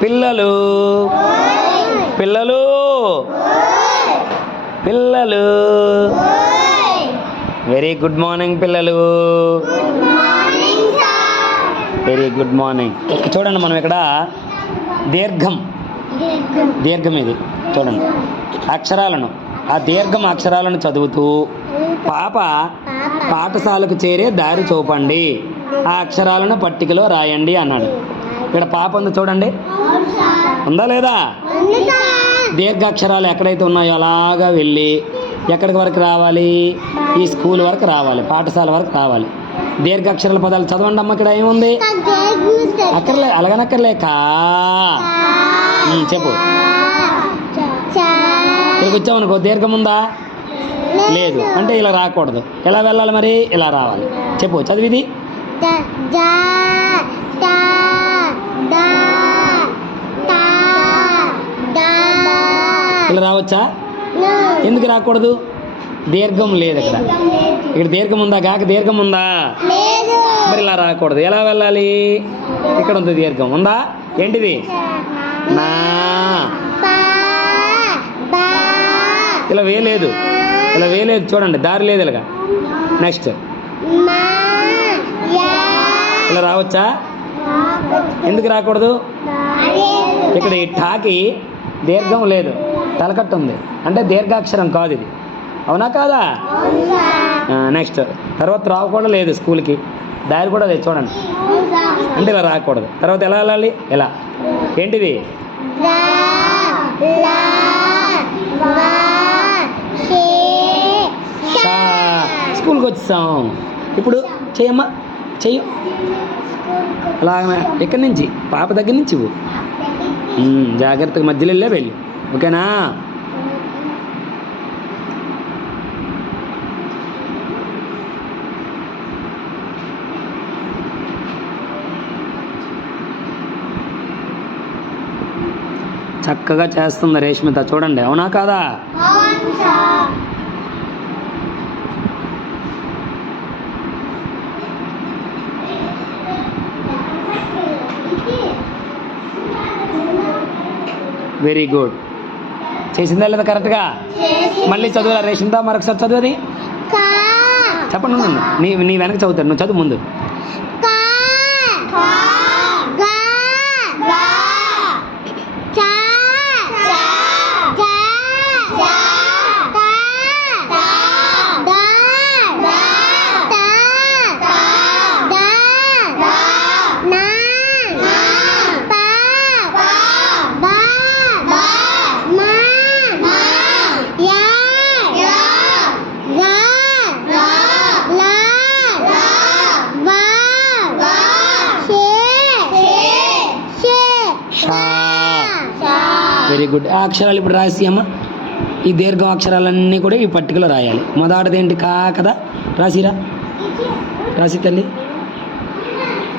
పిల్లలు పిల్లలు పిల్లలు. వెరీ గుడ్ మార్నింగ్ పిల్లలు. Very good morning. చూడండి, మనం ఇక్కడ దీర్ఘం ఇది చూడండి. అక్షరాలను, ఆ దీర్ఘం అక్షరాలను చదువుతూ పాప పాఠశాలకు చేరే దారి చూపండి, ఆ అక్షరాలను పట్టికలో రాయండి అన్నాడు. ఇక్కడ పాప ఉంది చూడండి, ఉందా లేదా? దీర్ఘాక్షరాలు ఎక్కడైతే ఉన్నాయో అలాగా వెళ్ళి ఎక్కడికి వరకు రావాలి? ఈ స్కూల్ వరకు రావాలి, పాఠశాల వరకు రావాలి. దీర్ఘాక్షరాల పదాలు చదవండి అమ్మ. ఇక్కడ ఏముంది? అక్కర్లే, అలాగనక్కర్లే. కా చెప్పు. ఇక్కడికి వచ్చామనుకో, దీర్ఘం ఉందా? లేదు అంటే ఇలా రాకూడదు. ఎలా వెళ్ళాలి మరి? ఇలా రావాలి. చెప్పు, చదివిది. ఇలా రావచ్చా? ఎందుకు రాకూడదు? దీర్ఘం లేదు ఇక్కడ. ఇక్కడ దీర్ఘం ఉందా? గాక దీర్ఘం ఉందా? మరి ఇలా రాకూడదు. ఎలా వెళ్ళాలి? ఇక్కడ ఉంది దీర్ఘం, ఉందా? ఏంటిది? నా. ఇలా వేయలేదు, ఇలా వేయలేదు. చూడండి, దారి లేదు ఇలాగా. నెక్స్ట్ ఇలా రావచ్చా? ఎందుకు రాకూడదు? ఇక్కడ ఈ ఠాకి దీర్ఘం లేదు, తలకట్టు ఉంది, అంటే దీర్ఘాక్షరం కాదు ఇది. అవునా కాదా? నెక్స్ట్ తర్వాత రావు కూడా లేదు స్కూల్కి, దారి కూడా లేదు. చూడండి, అంటే ఇలా రాకూడదు. తర్వాత ఎలా వెళ్ళాలి? ఎలా? ఏంటిది? స్కూల్కి వచ్చాం. ఇప్పుడు చెయ్యమ్మా, చెయ్యి. అలాగే ఎక్కడి నుంచి? పాప దగ్గర నుంచి ఇవ్వు. జాగ్రత్తగా మధ్యలో వెళ్ళి, ఓకేనా? చక్కగా చేస్తుంది రేష్మిత, చూడండి. అవునా కాదా? Very good. చేసిందా లేదా కరెక్ట్గా? మళ్ళీ చదువులా రేషిందా? మరొకసారి చదువు. అది చెప్పండి. నీ వెనక చదువుతాడు, నువ్వు చదువు ముందు. Very good. ఆ అక్షరాలు ఇప్పుడు రాసి అమ్మ. ఈ దీర్ఘ అక్షరాలన్నీ కూడా ఈ పట్టికలో రాయాలి. మొదటిది ఏంటి? కా కదా. రాసిరా, రాసి తల్లి,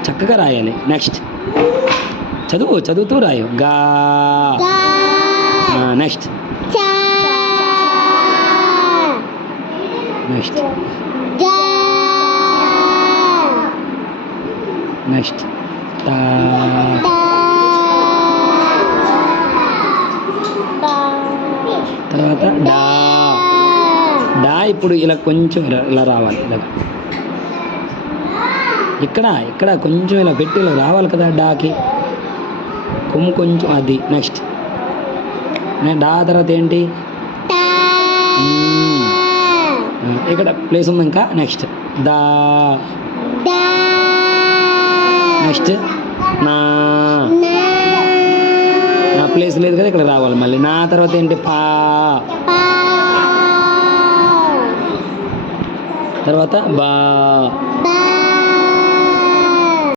చక్కగా రాయాలి. నెక్స్ట్ చదువుతూ రాయు. గా. నెక్స్ట్ నెక్స్ట్ నెక్స్ట్ తర్వాత డా. డా ఇప్పుడు ఇలా కొంచెం ఇలా రావాలి. ఇలా ఇక్కడ కొంచెం ఇలా పెట్టి ఇలా రావాలి కదా. డాకి కొమ్ము కొంచెం, అది. నెక్స్ట్ డా తర్వాత ఏంటి? ఇక్కడ ప్లేస్ ఉంది ఇంకా. నెక్స్ట్ దా. నెక్స్ట్ నా. ప్లేస్ లేదు కదా, ఇక్కడ రావాలి మళ్ళీ. నా తర్వాత ఏంటి? పా. తర్వాత బా.